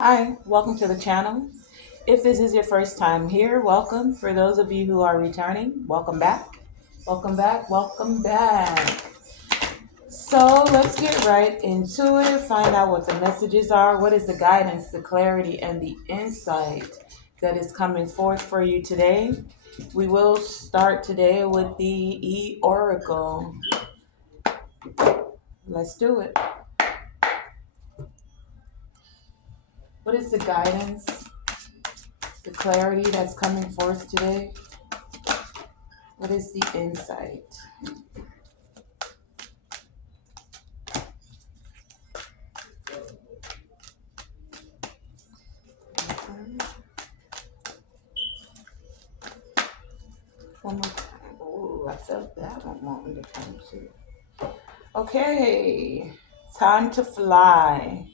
Hi, welcome to the channel. If this is your first time here, welcome. For those of you who are returning, welcome back. Welcome back, welcome back. So let's get right into it, find out what the messages are, what is the guidance, the clarity, and the insight that is coming forth for you today. We will start today with the Oracle. Let's do it. What is the guidance, the clarity that's coming forth today? What is the insight? One more time. Oh, I felt that one wanting to come too. Okay, time to fly.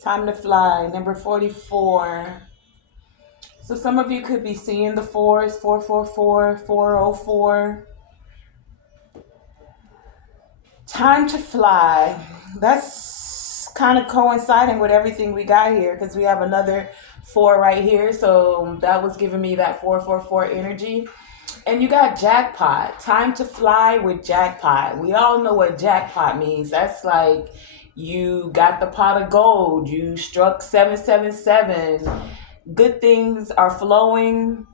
Time to fly. Number 44. So some of you could be seeing the fours, 444, 404. Time to fly. That's kind of coinciding with everything we got here because we have another 4 right here. So that was giving me that 444 energy. And you got jackpot. Time to fly with jackpot. We all know what jackpot means. That's like you got the pot of gold. You struck 777. Good things are flowing.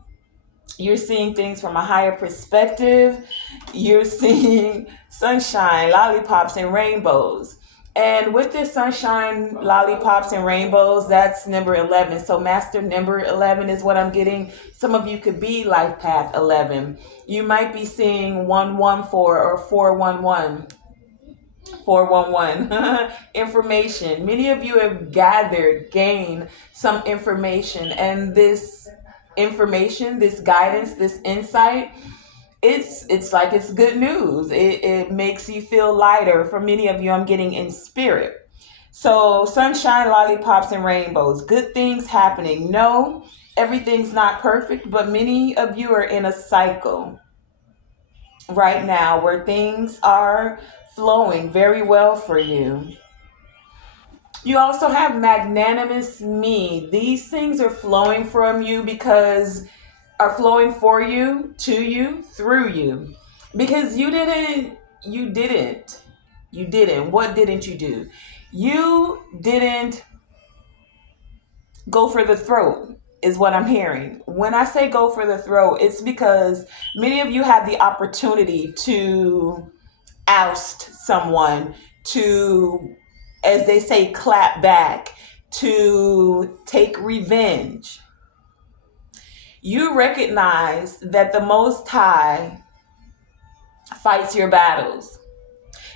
You're seeing things from a higher perspective. You're seeing sunshine, lollipops, and rainbows. And with this sunshine, lollipops, and rainbows, that's number 11. So master number 11 is what I'm getting. Some of you could be life path 11. You might be seeing 114 or 411. 411 information. Many of you have gained some information, and this information, this guidance, this insight, it's like it's good news. It makes you feel lighter. For many of you, I'm getting in spirit. So sunshine, lollipops, and rainbows, good things happening. No, everything's not perfect, but many of you are in a cycle right now where things are flowing very well for you. You also have magnanimous me. These things are flowing from you because are flowing for you, to you, through you. Because you didn't. What didn't you do? You didn't go for the throat, is what I'm hearing. When I say go for the throat, it's because many of you have the opportunity to oust someone, to, as they say, clap back, to take revenge. You recognize that the Most High fights your battles.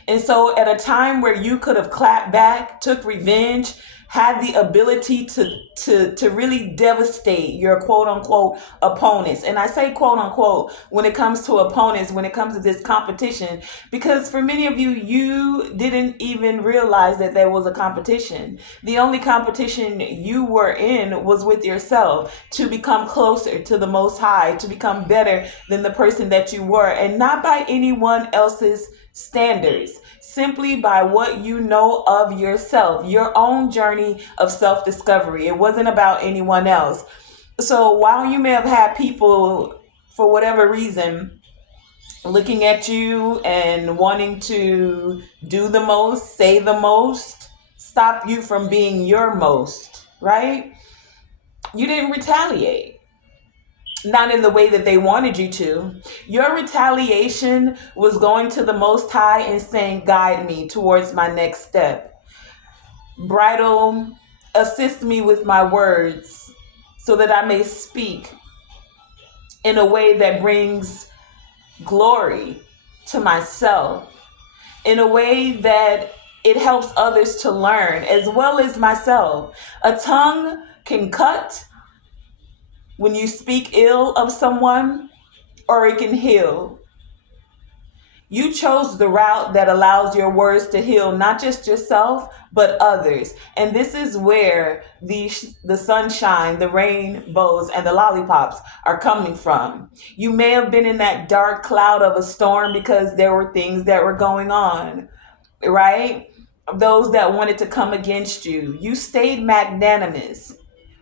And so at a time where you could have clapped back, took revenge, had the ability to really devastate your quote unquote opponents. And I say quote unquote when it comes to opponents, when it comes to this competition, because for many of you, you didn't even realize that there was a competition. The only competition you were in was with yourself to become closer to the Most High, to become better than the person that you were, and not by anyone else's standards, simply by what you know of yourself, your own journey of self-discovery. It wasn't about anyone else. So while you may have had people, for whatever reason, looking at you and wanting to do the most, say the most, stop you from being your most, right? You didn't retaliate. Not in the way that they wanted you to. Your retaliation was going to the Most High and saying, guide me towards my next step. Bridle, assist me with my words so that I may speak in a way that brings glory to myself, in a way that it helps others to learn as well as myself. A tongue can cut when you speak ill of someone, or it can heal. You chose the route that allows your words to heal not just yourself, but others. And this is where the sunshine, the rainbows, and the lollipops are coming from. You may have been in that dark cloud of a storm because there were things that were going on, right? those that wanted to come against you. You stayed magnanimous,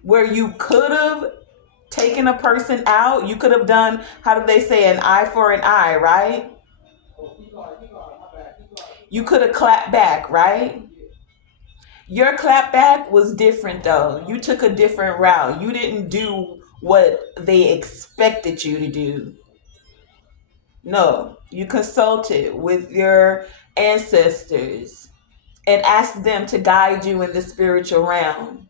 where you could have taken a person out. You could have done, how do they say, an eye for an eye, right? You could have clapped back, right? Your clap back was different though. You took a different route. You didn't do what they expected you to do. No, you consulted with your ancestors and asked them to guide you in the spiritual realm.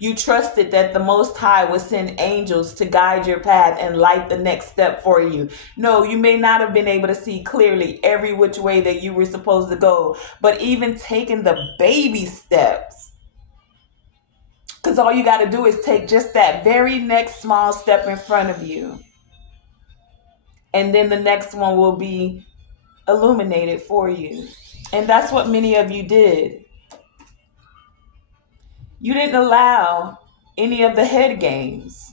You trusted that the Most High would send angels to guide your path and light the next step for you. No, you may not have been able to see clearly every which way that you were supposed to go, but even taking the baby steps, because all you got to do is take just that very next small step in front of you. And then the next one will be illuminated for you. And that's what many of you did. You didn't allow any of the head games.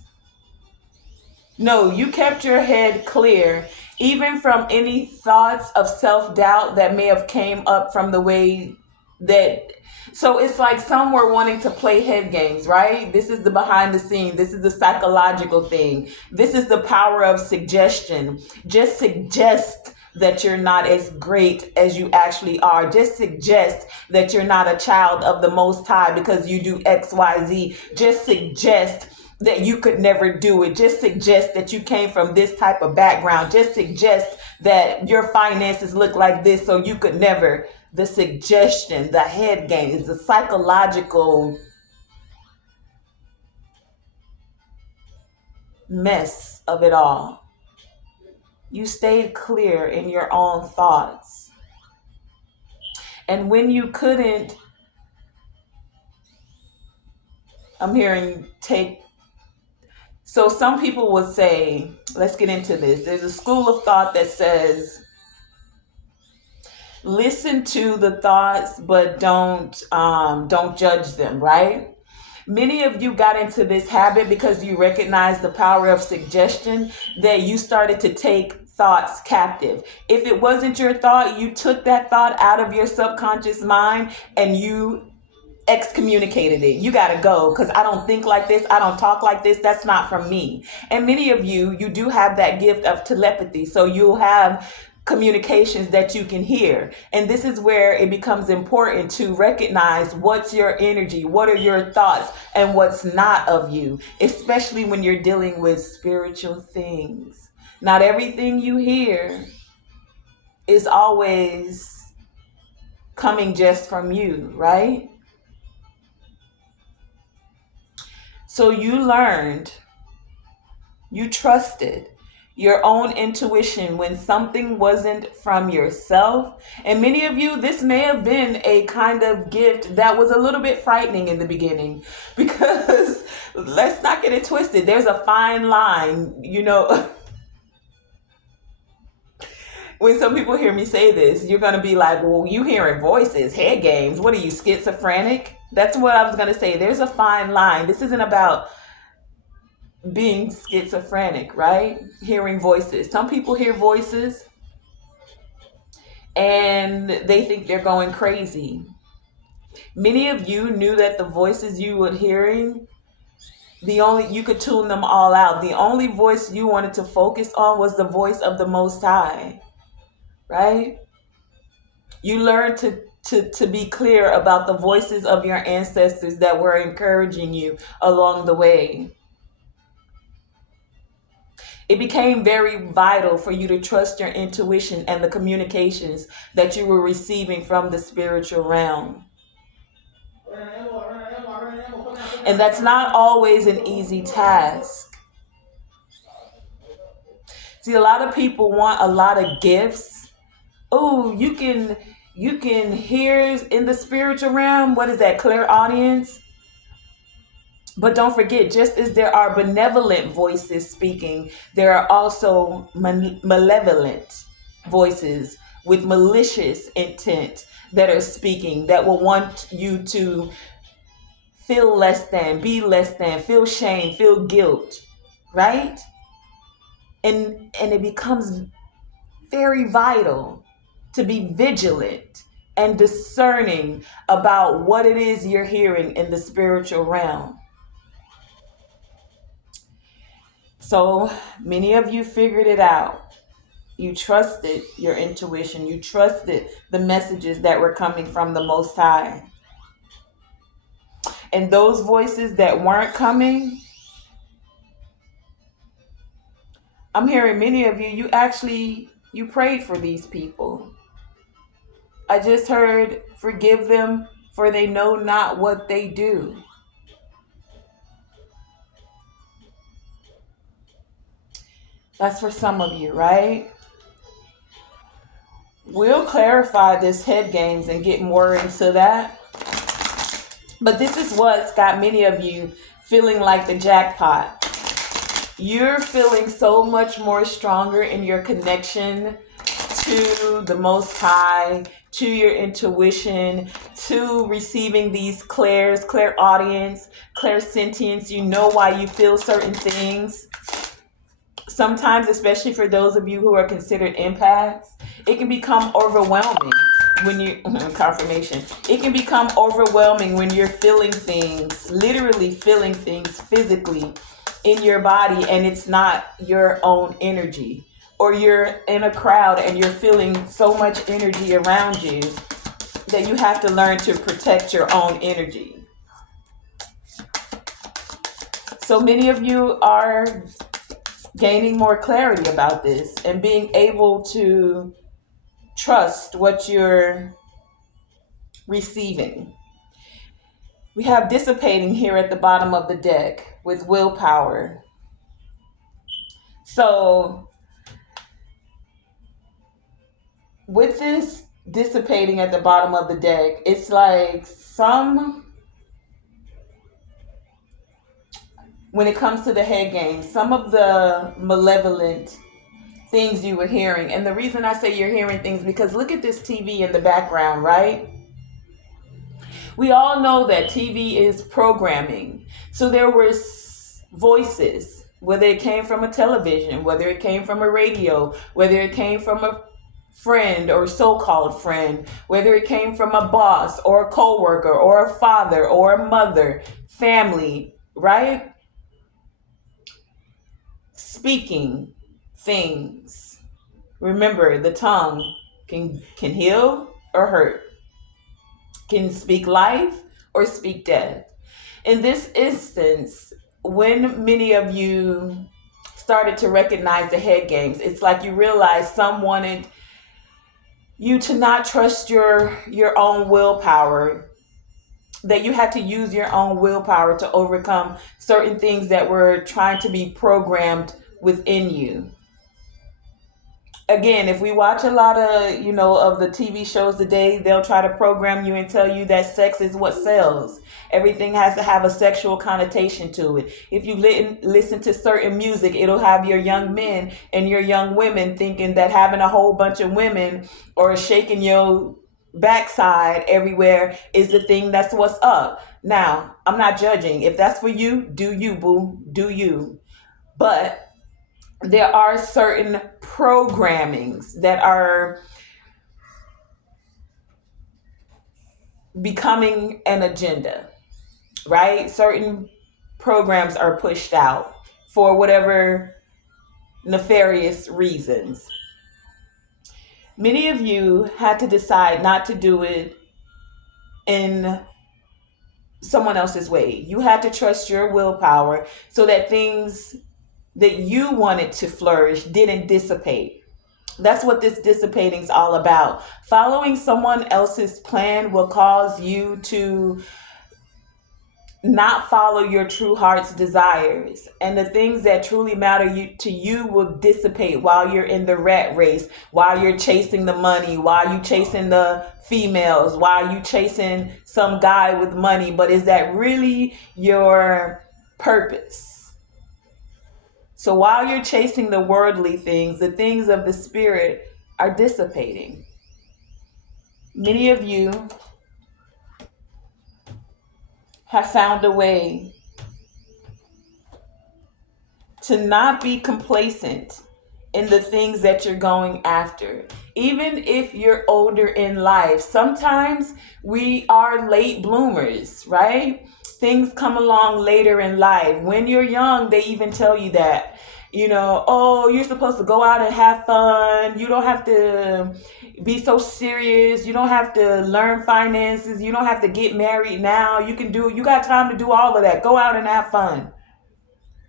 No, you kept your head clear, even from any thoughts of self-doubt that may have came up from the way that, so it's like some were wanting to play head games, right? This is the behind the scene. This is the psychological thing. This is the power of suggestion. Just suggest that you're not as great as you actually are. Just suggest that you're not a child of the Most High because you do X, Y, Z. Just suggest that you could never do it. Just suggest that you came from this type of background. Just suggest that your finances look like this so you could never. The suggestion, the head game, is the psychological mess of it all. You stayed clear in your own thoughts. And when you couldn't, I'm hearing take, so some people would say, let's get into this. There's a school of thought that says, listen to the thoughts, but don't judge them, right? Many of you got into this habit because you recognize the power of suggestion, that you started to take thoughts captive. If it wasn't your thought, you took that thought out of your subconscious mind and you excommunicated it. You got to go because I don't think like this. I don't talk like this. That's not from me. And many of you do have that gift of telepathy. So you'll have communications that you can hear. And this is where it becomes important to recognize what's your energy, what are your thoughts, and what's not of you, especially when you're dealing with spiritual things. Not everything you hear is always coming just from you, right? So you learned, you trusted your own intuition when something wasn't from yourself. And many of you, this may have been a kind of gift that was a little bit frightening in the beginning, because let's not get it twisted. There's a fine line, when some people hear me say this, you're going to be like, well, you hearing voices, head games. What are you, schizophrenic? That's what I was going to say. There's a fine line. This isn't about being schizophrenic, right? Hearing voices. Some people hear voices and they think they're going crazy. Many of you knew that the voices you were hearing, you could tune them all out. The only voice you wanted to focus on was the voice of the Most High, right? You learned to be clear about the voices of your ancestors that were encouraging you along the way. It became very vital for you to trust your intuition and the communications that you were receiving from the spiritual realm. And that's not always an easy task. See, a lot of people want a lot of gifts. Oh, you can hear in the spiritual realm. What is that? Clairaudience? But don't forget, just as there are benevolent voices speaking, there are also malevolent voices with malicious intent that are speaking, that will want you to feel less than, be less than, feel shame, feel guilt, right? And it becomes very vital to be vigilant and discerning about what it is you're hearing in the spiritual realm. So many of you figured it out. You trusted your intuition. You trusted the messages that were coming from the Most High. And those voices that weren't coming, I'm hearing many of you, you prayed for these people. I just heard, forgive them, for they know not what they do. That's for some of you, right? We'll clarify this head games and get more into that. But this is what's got many of you feeling like the jackpot. You're feeling so much more stronger in your connection to the Most High, to your intuition, to receiving these clairaudience, clairsentience. You know why you feel certain things. Sometimes, especially for those of you who are considered empaths, it can become overwhelming when you confirmation. It can become overwhelming when you're feeling things, literally feeling things physically in your body, and it's not your own energy. Or you're in a crowd and you're feeling so much energy around you that you have to learn to protect your own energy. So many of you are gaining more clarity about this and being able to trust what you're receiving. We have dissipating here at the bottom of the deck with willpower. So with this dissipating at the bottom of the deck, it's like when it comes to the head game, some of the malevolent things you were hearing. And the reason I say you're hearing things, because look at this TV in the background, right? We all know that TV is programming. So there were voices, whether it came from a television, whether it came from a radio, whether it came from a friend or so-called friend, whether it came from a boss or a coworker or a father or a mother, family, right? Speaking things. Remember, the tongue can heal or hurt, can speak life or speak death. In this instance, when many of you started to recognize the head games, it's like you realized some wanted you to not trust your own willpower, that you had to use your own willpower to overcome certain things that were trying to be programmed within you. Again, if we watch a lot of, of the TV shows today, they'll try to program you and tell you that sex is what sells. Everything has to have a sexual connotation to it. If you listen to certain music, it'll have your young men and your young women thinking that having a whole bunch of women or shaking your backside everywhere is the thing that's what's up. Now, I'm not judging. If that's for you, do you, boo. Do you. But there are certain programmings that are becoming an agenda, right? Certain programs are pushed out for whatever nefarious reasons. Many of you had to decide not to do it in someone else's way. You had to trust your willpower so that things that you wanted to flourish didn't dissipate. That's what this dissipating is all about. Following someone else's plan will cause you to not follow your true heart's desires, and the things that truly matter to you will dissipate while you're in the rat race, while you're chasing the money, while you chasing the females, while you chasing some guy with money. But is that really your purpose? So while you're chasing the worldly things, the things of the spirit are dissipating. Many of you have found a way to not be complacent in the things that you're going after. Even if you're older in life, sometimes we are late bloomers, right? Things come along later in life. When you're young, they even tell you that, oh, you're supposed to go out and have fun. You don't have to be so serious. You don't have to learn finances. You don't have to get married now. You got time to do all of that. Go out and have fun.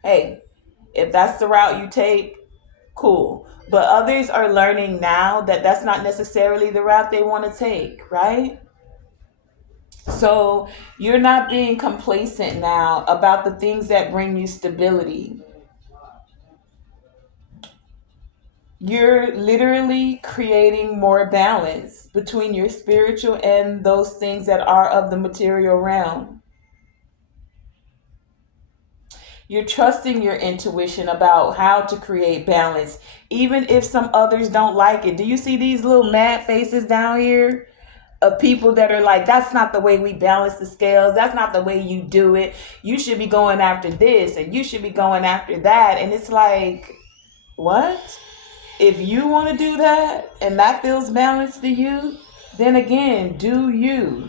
Hey, if that's the route you take, cool. But others are learning now that that's not necessarily the route they want to take, right? So you're not being complacent now about the things that bring you stability. You're literally creating more balance between your spiritual and those things that are of the material realm. You're trusting your intuition about how to create balance, even if some others don't like it. Do you see these little mad faces down here of people that are like, that's not the way we balance the scales. That's not the way you do it. You should be going after this and you should be going after that. And it's like, what? If you want to do that and that feels balanced to you, then again, do you.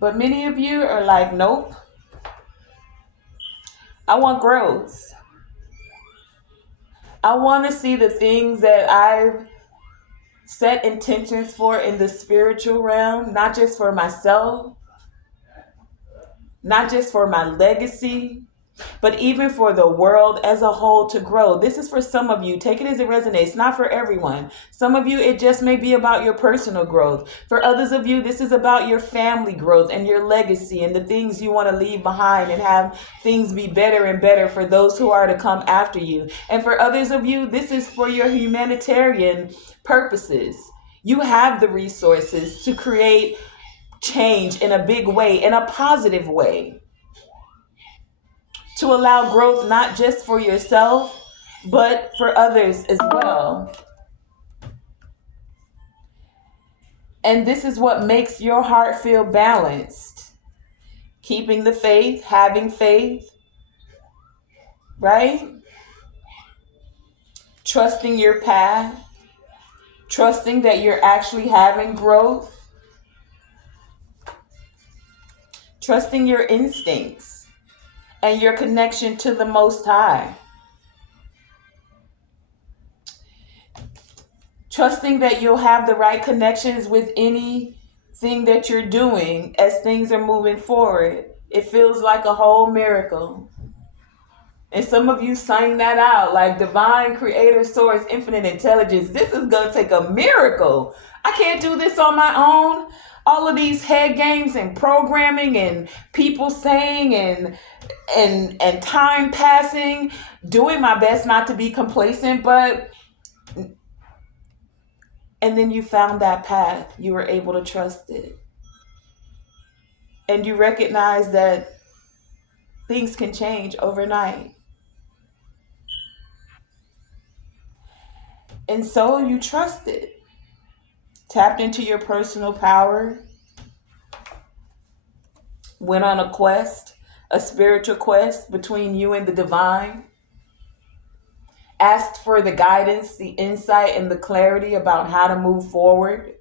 But many of you are like, nope, I want growth. I want to see the things that I've set intentions for in the spiritual realm, not just for myself, not just for my legacy, but even for the world as a whole to grow. This is for some of you. Take it as it resonates, not for everyone. Some of you, it just may be about your personal growth. For others of you, this is about your family growth and your legacy and the things you want to leave behind and have things be better and better for those who are to come after you. And for others of you, this is for your humanitarian purposes. You have the resources to create change in a big way, in a positive way, to allow growth not just for yourself, but for others as well. And this is what makes your heart feel balanced. Keeping the faith, having faith, right? Trusting your path, trusting that you're actually having growth, trusting your instincts and your connection to the Most High. Trusting that you'll have the right connections with anything that you're doing as things are moving forward. It feels like a whole miracle. And some of you sang that out like divine creator source, infinite intelligence. This is going to take a miracle. I can't do this on my own. All of these head games and programming and people saying and time passing, doing my best not to be complacent, but and then you found that path. You were able to trust it. And you recognize that things can change overnight. And so you trusted. Tapped into your personal power. Went on a quest, a spiritual quest between you and the divine. Asked for the guidance, the insight, and the clarity about how to move forward.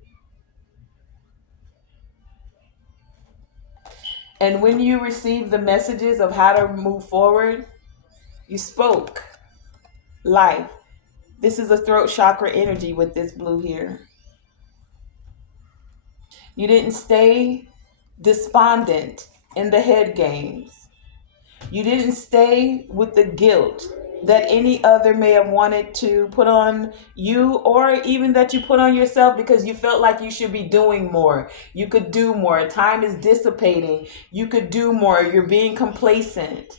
And when you received the messages of how to move forward, you spoke life. This is a throat chakra energy with this blue here. You didn't stay despondent in the head games. You didn't stay with the guilt that any other may have wanted to put on you, or even that you put on yourself because you felt like you should be doing more. You could do more. Time is dissipating. You could do more. You're being complacent.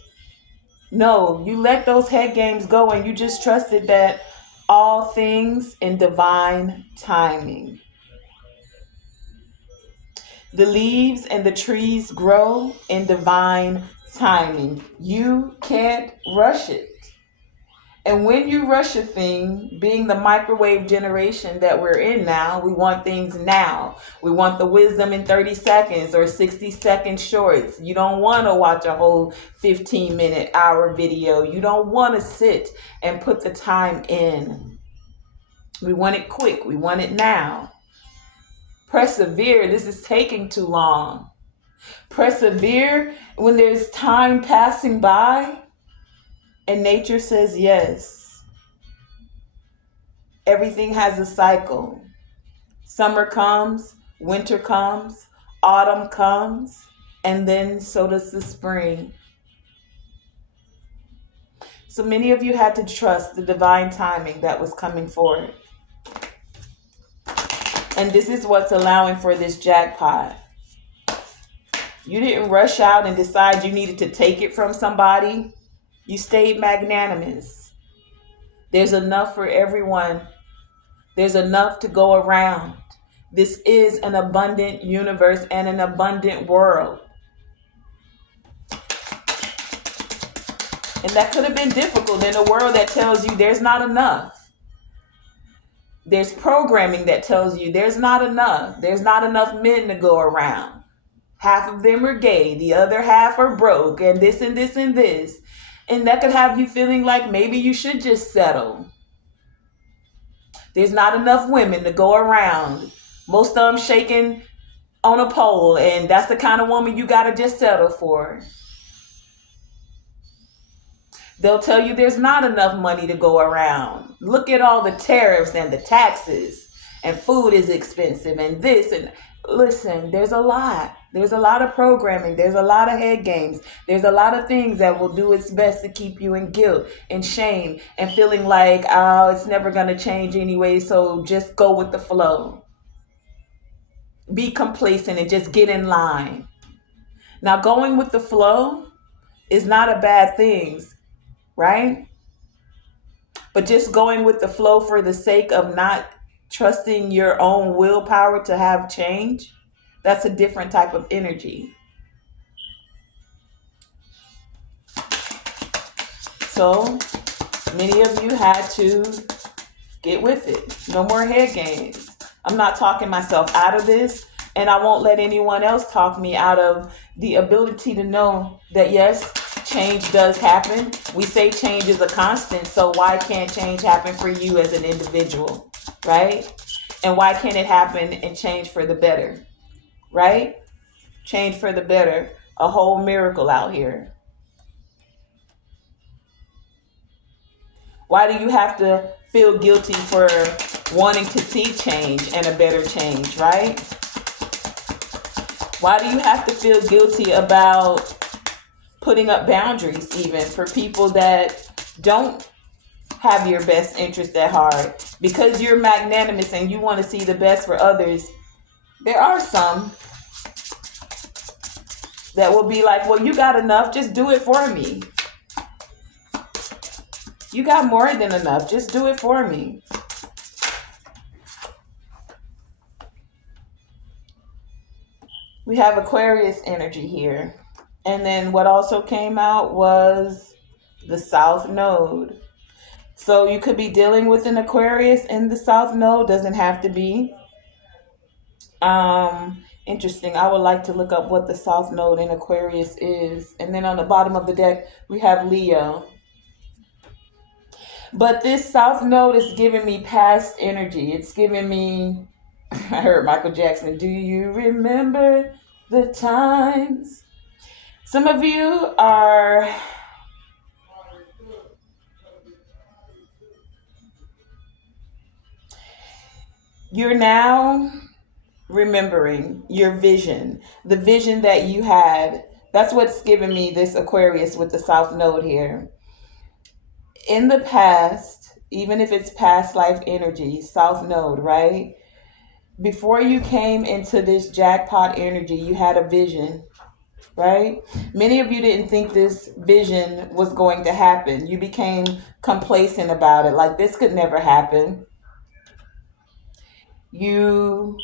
No, you let those head games go and you just trusted that all things in divine timing. The leaves and the trees grow in divine timing. You can't rush it. And when you rush a thing, being the microwave generation that we're in now, we want things now. We want the wisdom in 30 seconds or 60-second shorts. You don't want to watch a whole 15-minute hour video. You don't want to sit and put the time in. We want it quick. We want it now. Persevere. This is taking too long. Persevere when there's time passing by and nature says yes. Everything has a cycle. Summer comes, winter comes, autumn comes, and then so does the spring. So many of you had to trust the divine timing that was coming forward. And this is what's allowing for this jackpot. You didn't rush out and decide you needed to take it from somebody. You stayed magnanimous. There's enough for everyone. There's enough to go around. This is an abundant universe and an abundant world. And that could have been difficult in a world that tells you there's not enough. There's programming that tells you there's not enough. There's not enough men to go around. Half of them are gay, the other half are broke, and this and this and this. And that could have you feeling like maybe you should just settle. There's not enough women to go around. Most of them shaking on a pole, and that's the kind of woman you got to just settle for. They'll tell you there's not enough money to go around. Look at all the tariffs and the taxes, and food is expensive, and this and listen, there's a lot. There's a lot of programming. There's a lot of head games. There's a lot of things that will do its best to keep you in guilt and shame and feeling like, oh, it's never going to change anyway, so just go with the flow. Be complacent and just get in line. Now, going with the flow is not a bad thing, right? But just going with the flow for the sake of not trusting your own willpower to have change, that's a different type of energy. So many of you had to get with it. No more head games. I'm not talking myself out of this, and I won't let anyone else talk me out of the ability to know that yes, change does happen. We say change is a constant, so why can't change happen for you as an individual, right? And why can't it happen and change for the better, right? Change for the better, a whole miracle out here. Why do you have to feel guilty for wanting to see change and a better change, right? Why do you have to feel guilty about putting up boundaries even for people that don't have your best interest at heart? Because you're magnanimous and you want to see the best for others, there are some that will be like, well, you got enough, just do it for me. You got more than enough, just do it for me. We have Aquarius energy here. And then what also came out was the South Node. So you could be dealing with an Aquarius in the South Node, doesn't have to be. Interesting. I would like to look up what the South Node in Aquarius is. And then on the bottom of the deck, we have Leo. But this South Node is giving me past energy. It's giving me, I heard Michael Jackson, do you remember the times? Some of you are you're now remembering your vision, the vision that you had. That's what's giving me this Aquarius with the South Node here. In the past, even if it's past life energy, South Node, right? Before you came into this jackpot energy, you had a vision, right? Many of you didn't think this vision was going to happen. You became complacent about it, like this could never happen. You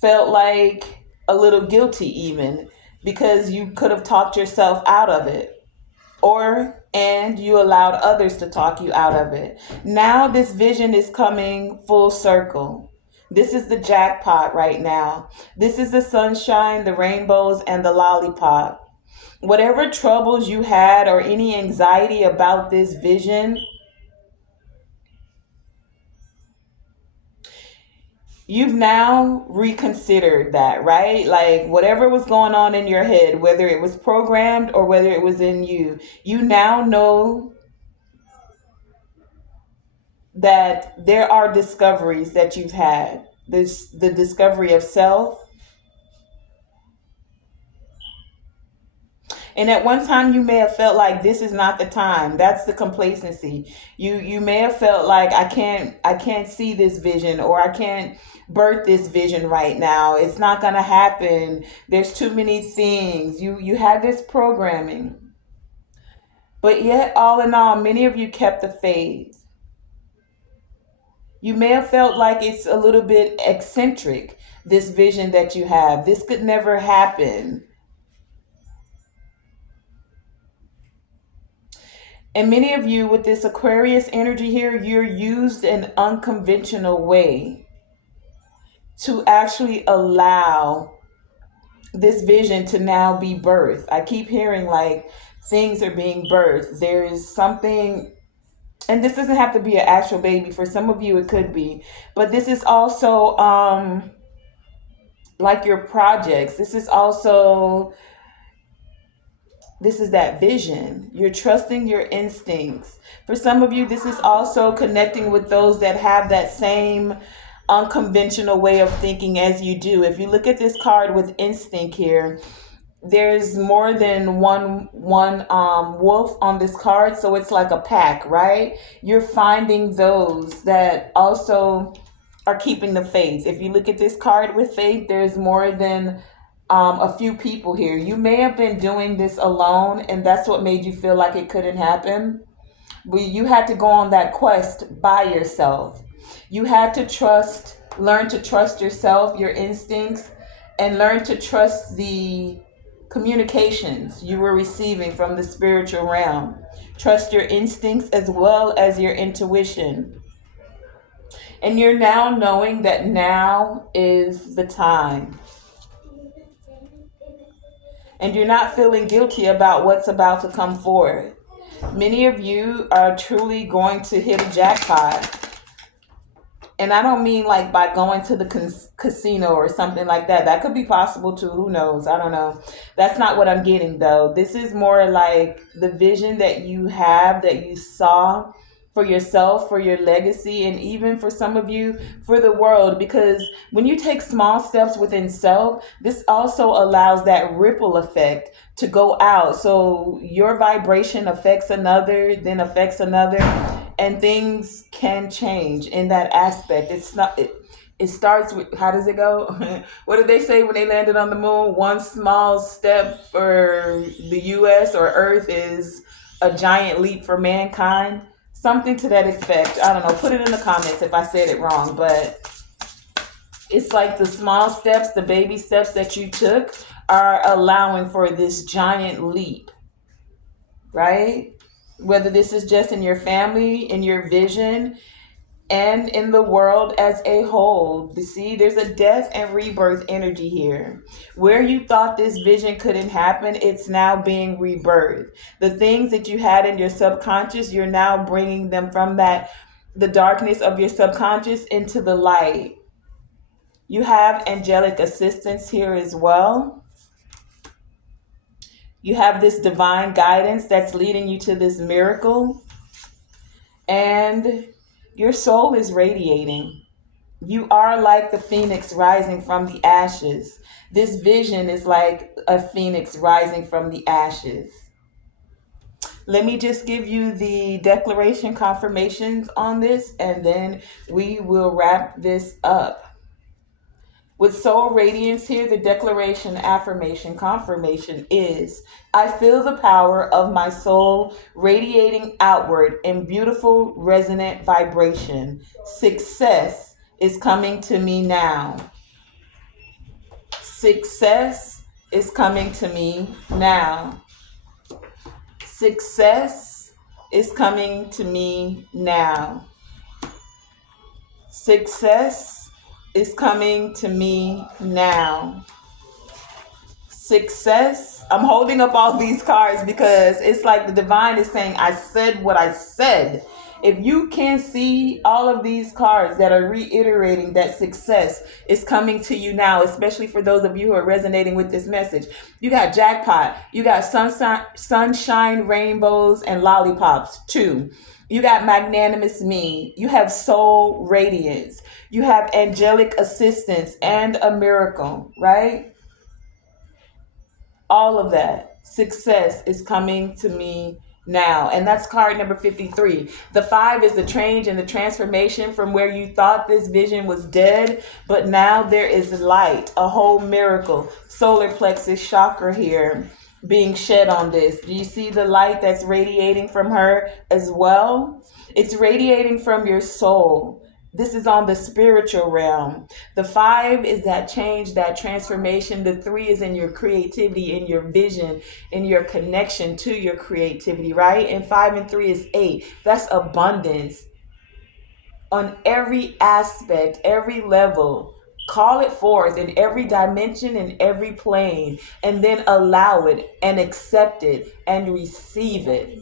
felt like a little guilty even because you could have talked yourself out of it. and you allowed others to talk you out of it. Now this vision is coming full circle. This is the jackpot right now. This is the sunshine, the rainbows, and the lollipop. Whatever troubles you had or any anxiety about this vision, you've now reconsidered that, right? Like whatever was going on in your head, whether it was programmed or whether it was in you, you now know that there are discoveries that you've had. This the discovery of self. And at one time you may have felt like this is not the time. That's the complacency. You may have felt like I can't see this vision, or I can't birth this vision right now. It's not going to happen. There's too many things. You had this programming. But yet all in all, many of you kept the faith. You may have felt like it's a little bit eccentric, this vision that you have. This could never happen. And many of you with this Aquarius energy here, you're used in unconventional way to actually allow this vision to now be birthed. I keep hearing like things are being birthed. There is something, and this doesn't have to be an actual baby. For some of you, it could be, but this is also like your projects. This is that vision. You're trusting your instincts. For some of you, this is also connecting with those that have that same unconventional way of thinking as you do. If you look at this card with instinct here, there's more than one wolf on this card, so it's like a pack, right? You're finding those that also are keeping the faith. If you look at this card with faith, there's more than a few people here. You may have been doing this alone, and that's what made you feel like it couldn't happen. But you had to go on that quest by yourself. You had to learn to trust yourself, your instincts, and learn to trust the communications you were receiving from the spiritual realm. Trust your instincts as well as your intuition. And you're now knowing that now is the time. And you're not feeling guilty about what's about to come forward. Many of you are truly going to hit a jackpot. And I don't mean like by going to the casino or something like that. That could be possible too. Who knows? I don't know. That's not what I'm getting though. This is more like the vision that you have, that you saw for yourself, for your legacy, and even for some of you, for the world. Because when you take small steps within self, this also allows that ripple effect to go out. So your vibration affects another, then affects another, and things can change in that aspect. It starts with, how does it go? What did they say when they landed on the moon? One small step for the US or Earth is a giant leap for mankind. Something to that effect. I don't know. Put it in the comments if I said it wrong. But it's like the small steps, the baby steps that you took are allowing for this giant leap, right? Whether this is just in your family, in your vision, and in the world as a whole. You see, there's a death and rebirth energy here. Where you thought this vision couldn't happen, it's now being rebirthed. The things that you had in your subconscious, you're now bringing them from the darkness of your subconscious into the light. You have angelic assistance here as well. You have this divine guidance that's leading you to this miracle. And your soul is radiating. You are like the phoenix rising from the ashes. This vision is like a phoenix rising from the ashes. Let me just give you the declaration confirmations on this, and then we will wrap this up. With soul radiance here, the declaration, affirmation, confirmation is, I feel the power of my soul radiating outward in beautiful resonant vibration. Success is coming to me now. Success is coming to me now. Success is coming to me now. Success is coming to me now. Success. I'm holding up all these cards because it's like the divine is saying, I said what I said. If you can see all of these cards that are reiterating that success is coming to you now, especially for those of you who are resonating with this message, you got jackpot, you got sunshine, rainbows, and lollipops, two. You got magnanimous me. You have soul radiance. You have angelic assistance and a miracle, right? All of that success is coming to me now. And that's card number 53. The 5 is the change and the transformation from where you thought this vision was dead, but now there is light, a whole miracle. Solar plexus chakra here being shed on this. Do you see the light that's radiating from her as well? It's radiating from your soul. This is on the spiritual realm. The 5 is that change, that transformation. The 3 is in your creativity, in your vision, in your connection to your creativity, right? And 5 and 3 is 8. That's abundance on every aspect, every level. Call it forth in every dimension, in every plane, and then allow it and accept it and receive it.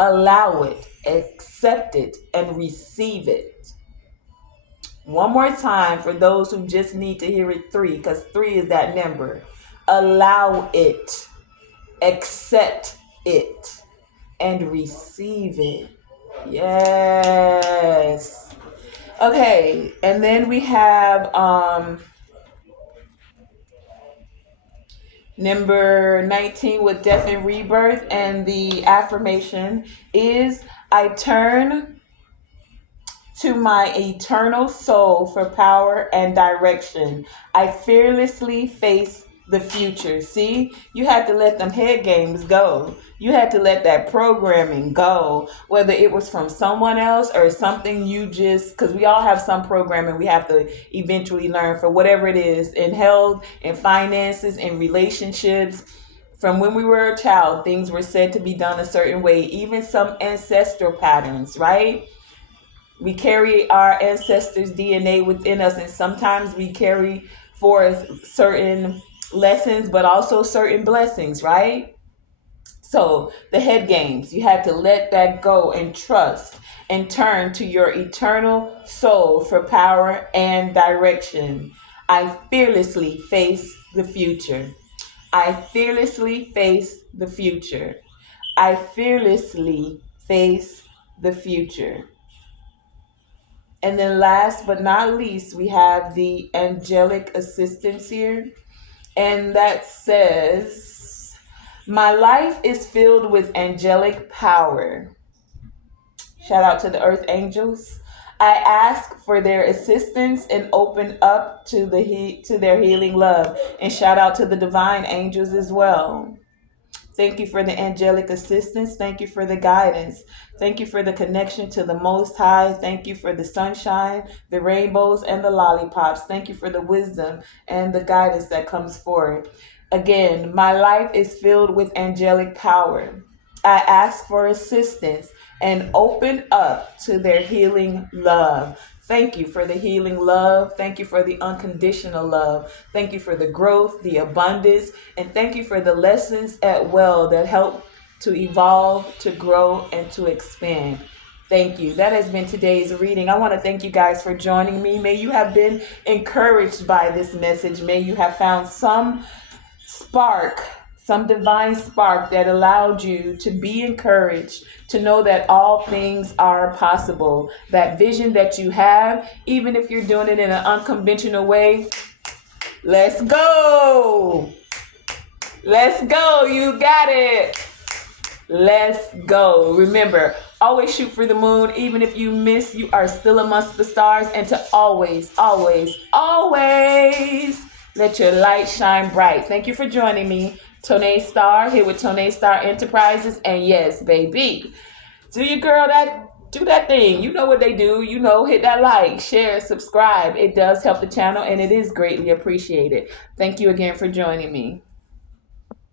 Allow it, accept it, and receive it. One more time for those who just need to hear it 3, because 3 is that number. Allow it, accept it, and receive it. Yes. Okay, and then we have number 19 with death and rebirth, and the affirmation is, I turn to my eternal soul for power and direction. I fearlessly face the future. See, you had to let them head games go. You had to let that programming go, whether it was from someone else or something you just, because we all have some programming we have to eventually learn for whatever it is, in health, in finances, in relationships. From when we were a child, things were said to be done a certain way, even some ancestral patterns, right? We carry our ancestors' DNA within us, and sometimes we carry forth certain lessons, but also certain blessings, right? So the head games, you had to let that go and trust and turn to your eternal soul for power and direction. I fearlessly face the future. I fearlessly face the future. I fearlessly face the future. And then last but not least, we have the angelic assistance here. And that says, my life is filled with angelic power. Shout out to the earth angels. I ask for their assistance and open up to to their healing love. And shout out to the divine angels as well. Thank you for the angelic assistance. Thank you for the guidance. Thank you for the connection to the Most High. Thank you for the sunshine, the rainbows, and the lollipops. Thank you for the wisdom and the guidance that comes forward. Again, my life is filled with angelic power. I ask for assistance and open up to their healing love. Thank you for the healing love. Thank you for the unconditional love. Thank you for the growth, the abundance, and thank you for the lessons at well that help to evolve, to grow, and to expand. Thank you. That has been today's reading. I want to thank you guys for joining me. May you have been encouraged by this message. May you have found some spark, some divine spark that allowed you to be encouraged, to know that all things are possible. That vision that you have, even if you're doing it in an unconventional way, let's go. Let's go. You got it. Let's go. Remember, always shoot for the moon. Even if you miss, you are still amongst the stars. And to always, always, always let your light shine bright. Thank you for joining me. Tonae Star here with Tonae Star Enterprises. And yes, baby, do your girl do that thing. You know what they do. You know, hit that like, share, subscribe. It does help the channel and it is greatly appreciated. Thank you again for joining me.